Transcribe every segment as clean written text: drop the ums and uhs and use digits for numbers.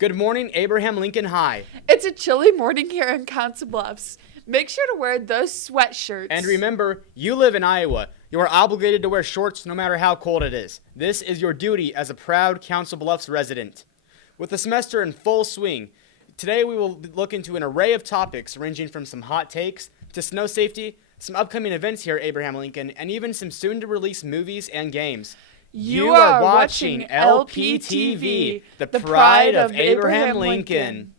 Good morning, Abraham Lincoln High. It's a chilly morning here in Council Bluffs. Make sure to wear those sweatshirts. And remember, you live in Iowa. You are obligated to wear shorts no matter how cold it is. This is your duty as a proud Council Bluffs resident. With the semester in full swing, today we will look into an array of topics ranging from some hot takes to snow safety, some upcoming events here at Abraham Lincoln, and even some soon-to-release movies and games. You are watching LPTV, the pride of Abraham Lincoln.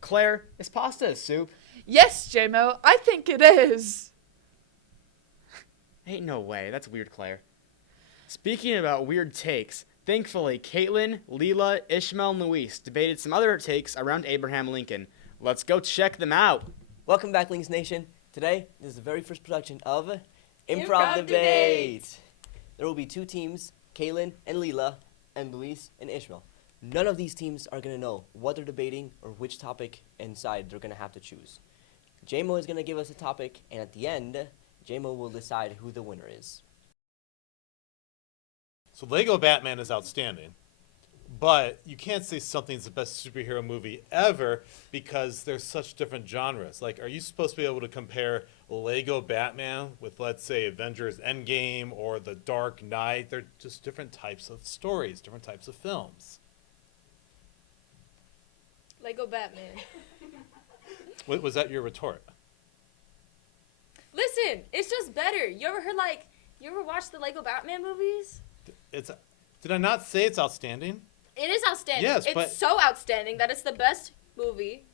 Claire, is pasta a soup? Yes, Jamo, I think it is. Ain't no way. That's weird, Claire. Speaking about weird takes, thankfully, Caitlyn, Lelah, Ismael, and Luis debated some other takes around Abraham Lincoln. Let's go check them out. Welcome back, Lynx Nation. Today is the very first production of Improv Debate. There will be two teams, Caitlyn and Lelah, and Luis and Ismael. None of these teams are going to know what they're debating or which topic and side they're going to have to choose. Jamo is going to give us a topic, and at the end, Jamo will decide who the winner is. So Lego Batman is outstanding, but you can't say something's the best superhero movie ever because there's such different genres. Like, are you supposed to be able to compare Lego Batman with, let's say, Avengers Endgame or The Dark Knight? They're just different types of stories, different types of films. Lego Batman. Was that your retort? Listen, it's just better. You ever watch the Lego Batman movies? Did I not say it's outstanding? It is outstanding. Yes, it's but so outstanding that it's the best movie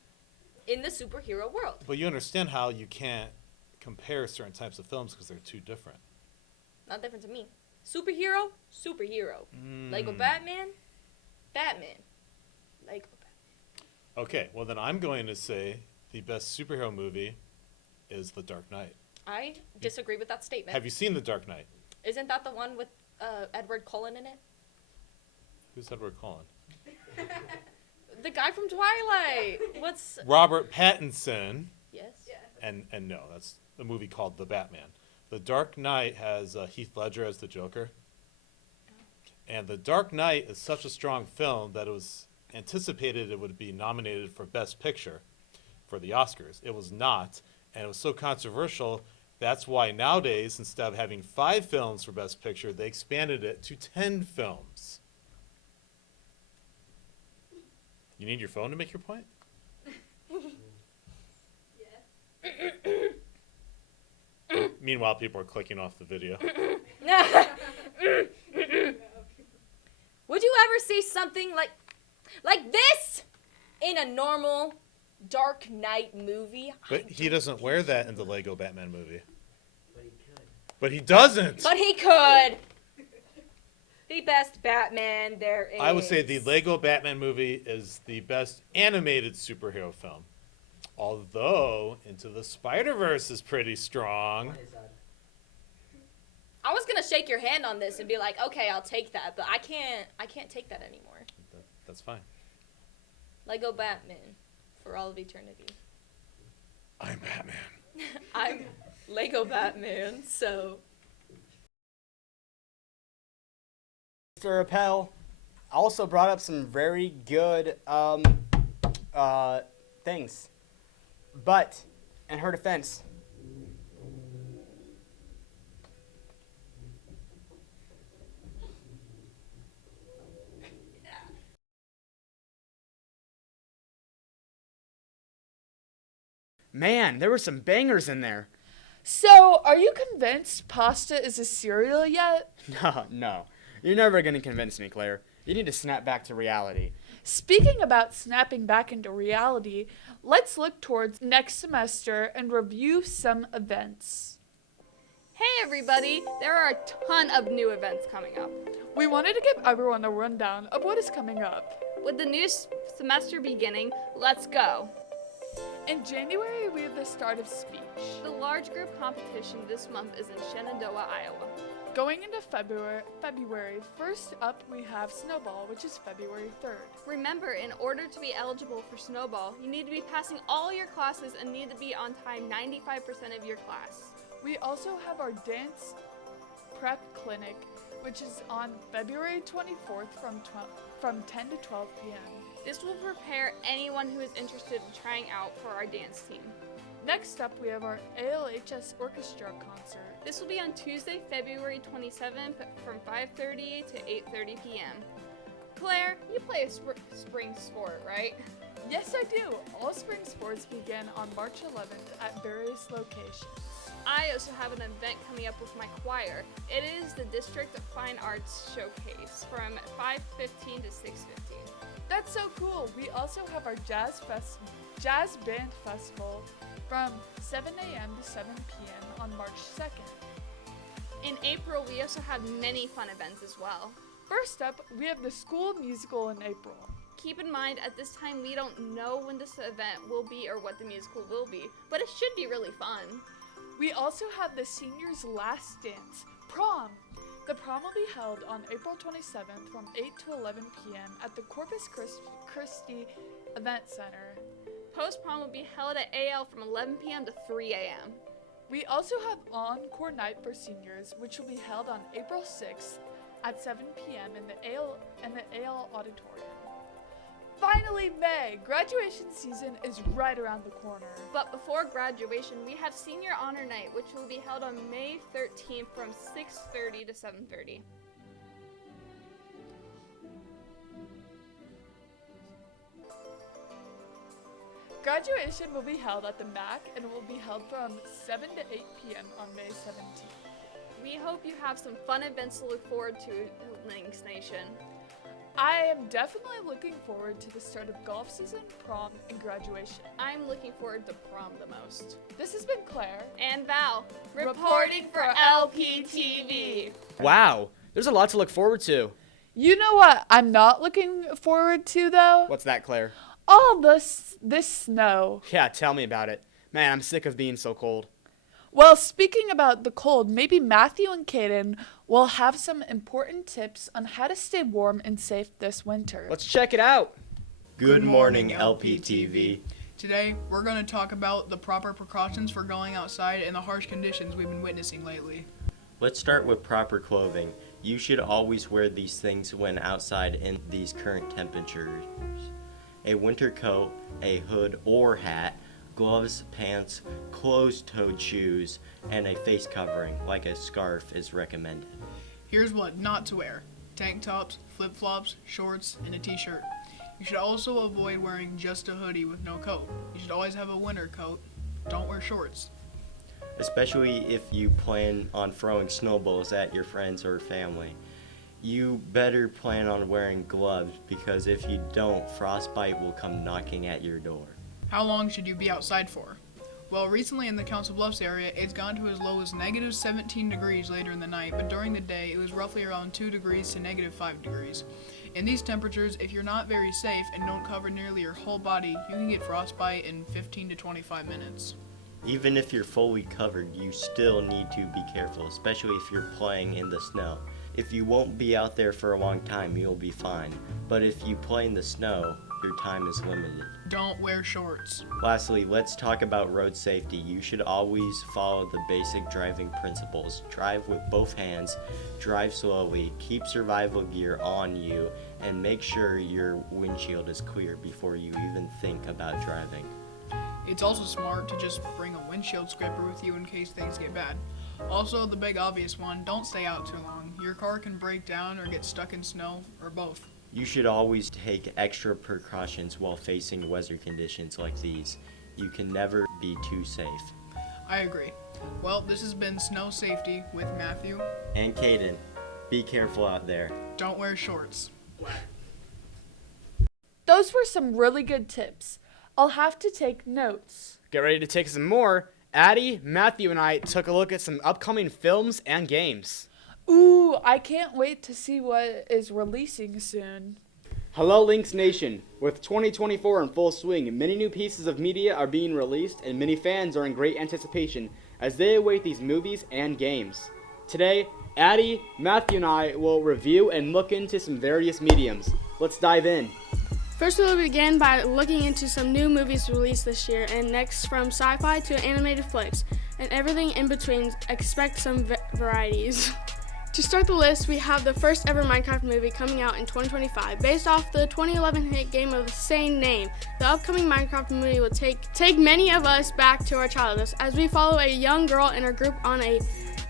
in the superhero world. But you understand how you can't compare certain types of films because they're too different. Not different to me. Superhero, superhero. Lego Batman, Batman. Lego Batman. Okay, well then I'm going to say the best superhero movie is The Dark Knight. I disagree with that statement. Have you seen The Dark Knight? Isn't that the one with Edward Cullen in it? Who's Edward Cullen? The guy from Twilight. What's Robert Pattinson. Yes. And no, that's a movie called The Batman. The Dark Knight has Heath Ledger as the Joker. And The Dark Knight is such a strong film that it was anticipated it would be nominated for Best Picture for the Oscars. It was not, and it was so controversial. That's why nowadays, instead of having 5 films for Best Picture, they expanded it to 10 films. You need your phone to make your point? Meanwhile, people are clicking off the video. Would you ever see something like this in a normal Dark Knight movie? But he doesn't wear that in the Lego Batman movie. But he could. But he doesn't! But he could! The best Batman there is. I would say the Lego Batman movie is the best animated superhero film. Although Into the Spider-Verse is pretty strong. I was gonna shake your hand on this and be like, okay, I'll take that, but I can't take that anymore. That's fine. Lego Batman for all of eternity. I'm Batman. I'm Lego Batman, so. Mr. Appel also brought up some very good things. But, in her defense, man, there were some bangers in there. So, are you convinced pasta is a cereal yet? No. You're never going to convince me, Claire. You need to snap back to reality. Speaking about snapping back into reality, let's look towards next semester and review some events. Hey everybody, there are a ton of new events coming up. We wanted to give everyone a rundown of what is coming up. With the new semester beginning, let's go. In January, we have the start of speech. The large group competition this month is in Shenandoah, Iowa. Going into February, first up we have Snowball, which is February 3rd. Remember, in order to be eligible for Snowball, you need to be passing all your classes and need to be on time 95% of your class. We also have our dance prep clinic, which is on February 24th from 10 to 12 p.m. This will prepare anyone who is interested in trying out for our dance team. Next up, we have our ALHS orchestra concert. This will be on Tuesday, February 27th from 5:30 to 8:30 p.m. Claire, you play a spring sport, right? Yes, I do. All spring sports begin on March 11th at various locations. I also have an event coming up with my choir. It is the District Fine Arts Showcase from 5:15 to 6:15. That's so cool. We also have our jazz band festival from 7 a.m. to 7 p.m. on March 2nd. In April, we also have many fun events as well. First up, we have the school musical in April. Keep in mind, at this time, we don't know when this event will be or what the musical will be, but it should be really fun. We also have the seniors' last dance, prom. The prom will be held on April 27th from 8 to 11 p.m. at the Corpus Christi Event Center. Post-prom will be held at AL from 11 p.m. to 3 a.m. We also have Encore Night for Seniors, which will be held on April 6th at 7 p.m. in the AL Auditorium. Finally, May! Graduation season is right around the corner. But before graduation, we have Senior Honor Night, which will be held on May 13th from 6:30 to 7:30. Graduation will be held at the MAC and it will be held from 7 to 8 p.m. on May 17th. We hope you have some fun events to look forward to at Lynx Nation. I am definitely looking forward to the start of golf season, prom, and graduation. I'm looking forward to prom the most. This has been Claire And Val, reporting for LPTV. Wow, there's a lot to look forward to. You know what I'm not looking forward to, though? What's that, Claire? All this snow. Yeah, tell me about it. Man, I'm sick of being so cold. Well, speaking about the cold, maybe Matthew and Caden will have some important tips on how to stay warm and safe this winter. Let's check it out. Good morning, LPTV. Today, we're going to talk about the proper precautions for going outside in the harsh conditions we've been witnessing lately. Let's start with proper clothing. You should always wear these things when outside in these current temperatures. A winter coat, a hood or hat, gloves, pants, closed-toed shoes, and a face covering, like a scarf, is recommended. Here's what not to wear: tank tops, flip-flops, shorts, and a t-shirt. You should also avoid wearing just a hoodie with no coat. You should always have a winter coat. Don't wear shorts. Especially if you plan on throwing snowballs at your friends or family. You better plan on wearing gloves, because if you don't, frostbite will come knocking at your door. How long should you be outside for? Well, recently in the Council Bluffs area, it's gone to as low as negative 17 degrees later in the night, but during the day, it was roughly around 2 degrees to negative 5 degrees. In these temperatures, if you're not very safe and don't cover nearly your whole body, you can get frostbite in 15 to 25 minutes. Even if you're fully covered, you still need to be careful, especially if you're playing in the snow. If you won't be out there for a long time, you'll be fine. But if you play in the snow, your time is limited. Don't wear shorts. Lastly, let's talk about road safety. You should always follow the basic driving principles. Drive with both hands, drive slowly, keep survival gear on you, and make sure your windshield is clear before you even think about driving. It's also smart to just bring a windshield scraper with you in case things get bad. Also, the big obvious one, don't stay out too long. Your car can break down or get stuck in snow, or both. You should always take extra precautions while facing weather conditions like these. You can never be too safe. I agree. Well, this has been Snow Safety with Matthew. And Caden, be careful out there. Don't wear shorts. Those were some really good tips. I'll have to take notes. Get ready to take some more. Addy, Matthew, and I took a look at some upcoming films and games. Ooh, I can't wait to see what is releasing soon. Hello, Lynx Nation. With 2024 in full swing, many new pieces of media are being released, and many fans are in great anticipation as they await these movies and games. Today, Addy, Matthew, and I will review and look into some various mediums. Let's dive in. First, we'll begin by looking into some new movies released this year, and next from sci-fi to animated flicks, and everything in between. Expect some varieties. To start the list, we have the first ever Minecraft movie coming out in 2025, based off the 2011 hit game of the same name. The upcoming Minecraft movie will take many of us back to our childhood as we follow a young girl and her group on a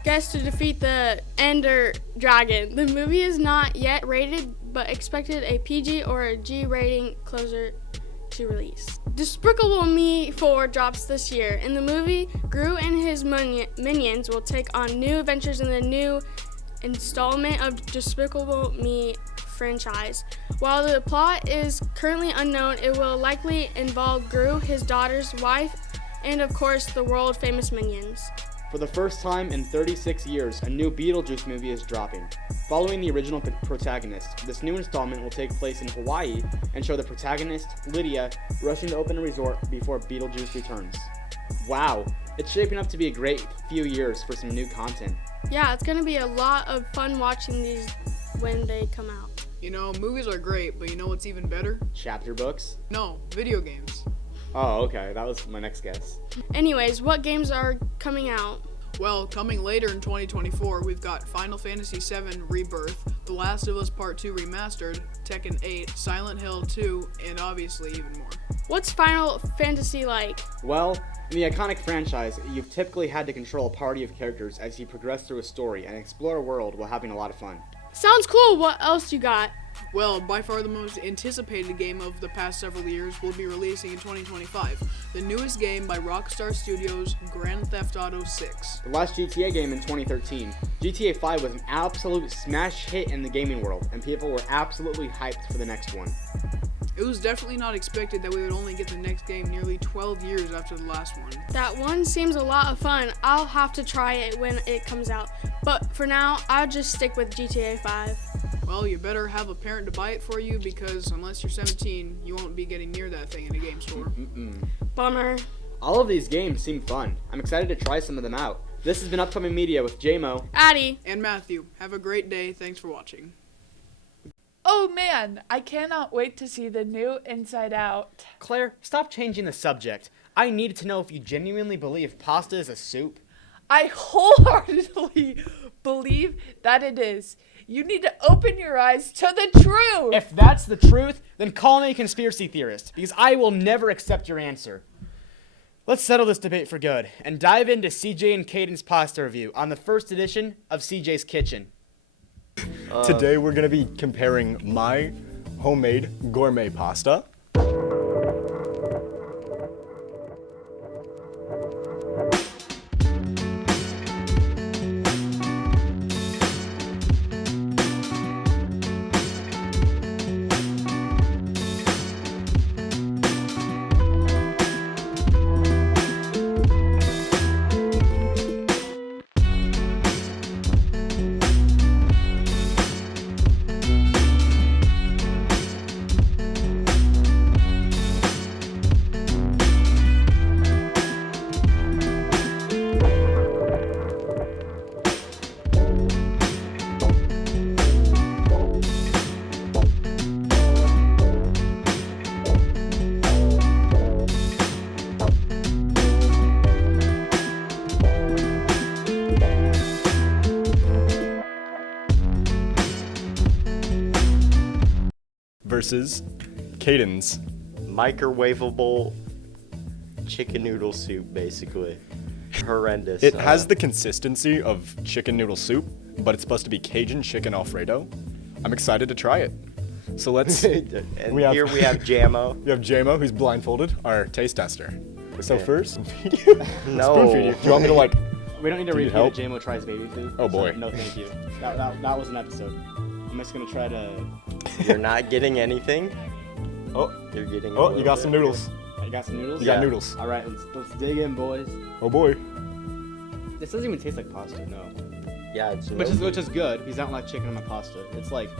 quest to defeat the Ender Dragon. The movie is not yet rated, but expected a PG or a G rating closer to release. Despicable Me 4 drops this year. In the movie, Gru and his minions will take on new adventures in the new installment of Despicable Me franchise. While the plot is currently unknown, it will likely involve Gru, his daughter's wife, and of course the world famous minions. For the first time in 36 years, a new Beetlejuice movie is dropping. Following the original protagonist, this new installment will take place in Hawaii and show the protagonist, Lydia, rushing to open a resort before Beetlejuice returns. Wow, it's shaping up to be a great few years for some new content. Yeah, it's gonna be a lot of fun watching these when they come out. You know, movies are great, but you know what's even better? Chapter books? No, video games. Oh, okay, that was my next guess. Anyways, what games are coming out? Well, coming later in 2024, we've got Final Fantasy VII Rebirth, The Last of Us Part 2 Remastered, Tekken 8, Silent Hill 2, and obviously even more. What's Final Fantasy like? Well, in the iconic franchise, you've typically had to control a party of characters as you progress through a story and explore a world while having a lot of fun. Sounds cool. What else you got? Well, by far the most anticipated game of the past several years will be releasing in 2025. The newest game by Rockstar Studios, Grand Theft Auto 6. The last GTA game in 2013, GTA 5 was an absolute smash hit in the gaming world, and people were absolutely hyped for the next one. It was definitely not expected that we would only get the next game nearly 12 years after the last one. That one seems a lot of fun. I'll have to try it when it comes out. But for now, I'll just stick with GTA 5. Well, you better have a parent to buy it for you because unless you're 17, you won't be getting near that thing in a game store. Bummer. All of these games seem fun. I'm excited to try some of them out. This has been Upcoming Media with Jamo, Addy, And Matthew, have a great day. Thanks for watching. Oh man, I cannot wait to see the new Inside Out. Claire, stop changing the subject. I need to know if you genuinely believe pasta is a soup. I wholeheartedly believe that it is. You need to open your eyes to the truth. If that's the truth, then call me a conspiracy theorist, because I will never accept your answer. Let's settle this debate for good, and dive into CJ and Caden's pasta review on the first edition of CJ's Kitchen. Today we're going to be comparing my homemade gourmet pasta versus Caden's. Microwavable chicken noodle soup, basically. Horrendous. It has the consistency of chicken noodle soup, but it's supposed to be Cajun chicken Alfredo. I'm excited to try it. So let's. And here we have Jamo. We have Jamo, who's blindfolded, our taste tester. So Okay. first, No. spoon feed you. Do you want me to like? We don't need to Do you repeat help? that Jamo tries baby food. Oh, boy. So, no, thank you. That was an episode. I'm just gonna try to. You're not getting anything. Oh, You're getting. a oh, little you got bit. some noodles. You got some noodles? You Yeah. got noodles. All right, let's dig in, boys. Oh boy. This doesn't even taste like pasta, no. Yeah, it's Which is good because I don't like chicken on my pasta. It's like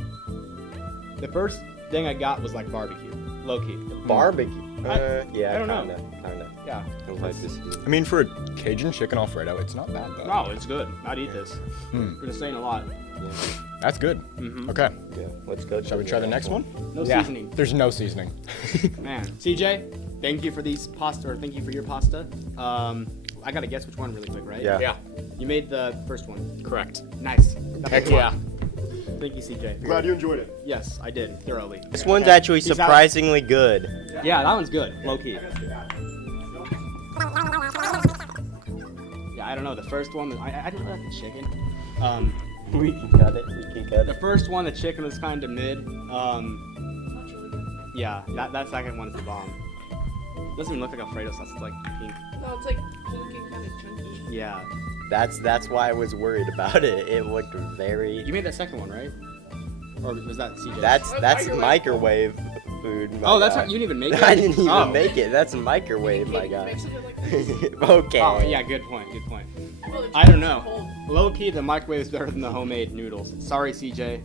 the first thing I got was like barbecue, low key. Barbecue. Yeah, I don't know. Kinda. Yeah. I like this. I mean, for a Cajun chicken Alfredo, it's not bad though. No, it's good. I'd eat this. Hmm. We're just saying a lot. That's good. Mhm. Okay. Yeah, let's go. Shall we try the next one? No Yeah. seasoning. There's no seasoning. Man, CJ, thank you for these pasta, or thank you for your pasta. I gotta guess which one really quick, right? Yeah. You made the first one. Correct. Nice. Heck yeah. Thank you, CJ. Glad you enjoyed it. Yes, I did thoroughly. This one's actually Peace out. surprisingly good. Yeah, that one's good. Low key. Yeah, I don't know. The first one, I didn't like the chicken. We can cut it. The first one, the chicken was kind of mid. Yeah, that second one is the bomb. Doesn't even look like Alfredo sauce. It's like pink. No, it's like pink and kind of chunky. Yeah. That's why I was worried about it. It looked very. You made that second one, right? Or was that CJ? That's microwave food. My Oh, that's guy. how you didn't even make it. I didn't even Oh. make it. That's microwave, my guy. Okay. Oh yeah, good point. Good point. I don't know. Low key, the microwave is better than the homemade noodles. Sorry, CJ.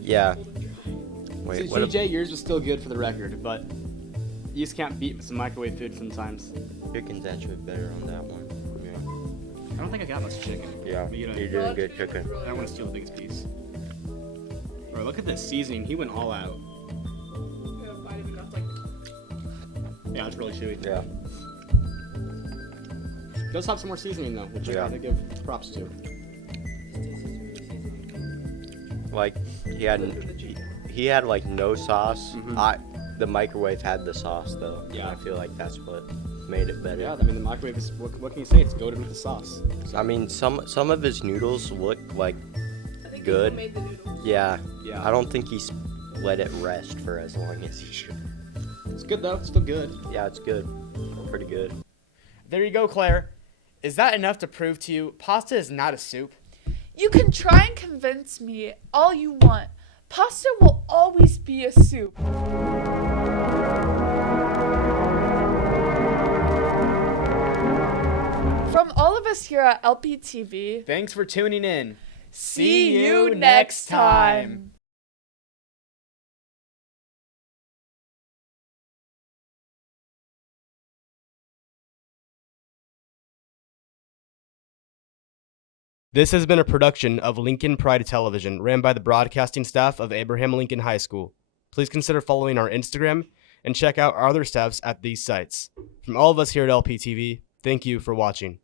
Yeah. See, Wait, what? CJ, yours was still good for the record, but you just can't beat some microwave food sometimes. Chicken's actually better on that one. I don't think I got much chicken. Yeah. But you know, You're doing good chicken. I don't want to steal the biggest piece. Bro, look at this seasoning. He went all out. Yeah, it's really chewy. Yeah. It does have some more seasoning though, which I Yeah. gotta give props to. Like he had like no sauce. Mhm. The microwave had the sauce though. Yeah. And I feel like that's what made it better. Yeah, I mean the microwave is what can you say? It's goated with the sauce. I mean some of his noodles look like good. Yeah. Yeah. I don't think he's let it rest for as long as he should. It's good though. It's still good. Yeah, it's good. Pretty good. There you go, Claire. Is that enough to prove to you pasta is not a soup? You can try and convince me all you want. Pasta will always be a soup. From all of us here at LPTV, Thanks for tuning in. see you next time. This has been a production of Lincoln Pride Television, ran by the broadcasting staff of Abraham Lincoln High School. Please consider following our Instagram and check out our other staffs at these sites. From all of us here at LPTV, thank you for watching.